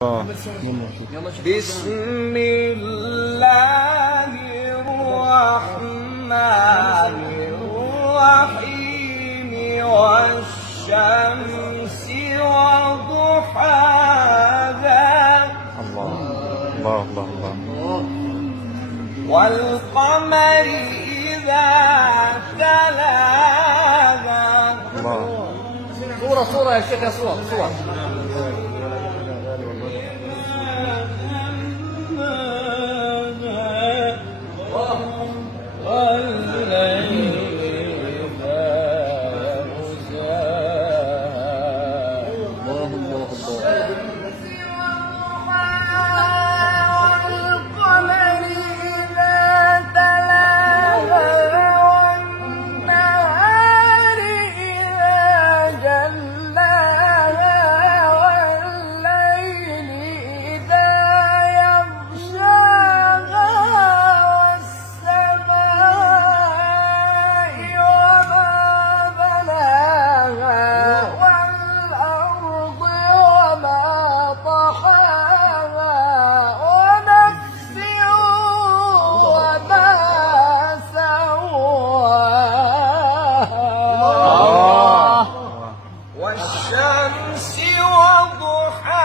بسم الله الرحمن الرحيم والشمس وضحاها الله والقمر إذا تلاها. صورة يا شيخ، يا صور والشمس وضحاها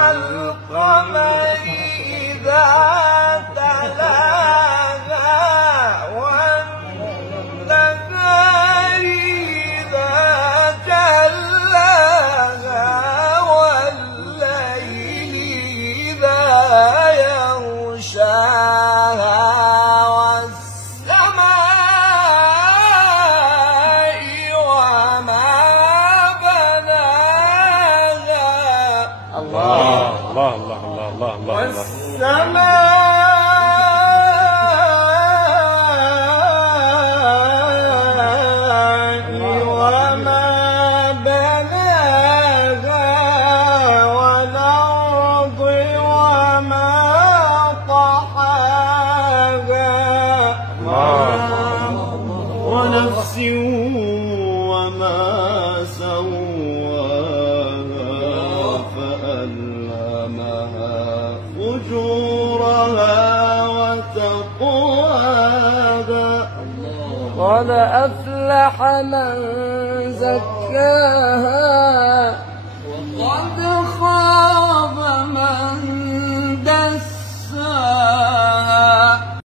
والقمر إذا تلاها والنهار إذا جلاها والليل إذا يغشاها والسماء وما بناها والأرض وما طحاها ونفس وما سواها فألهمها فجورها وتقواها. قد أفلح من زكاها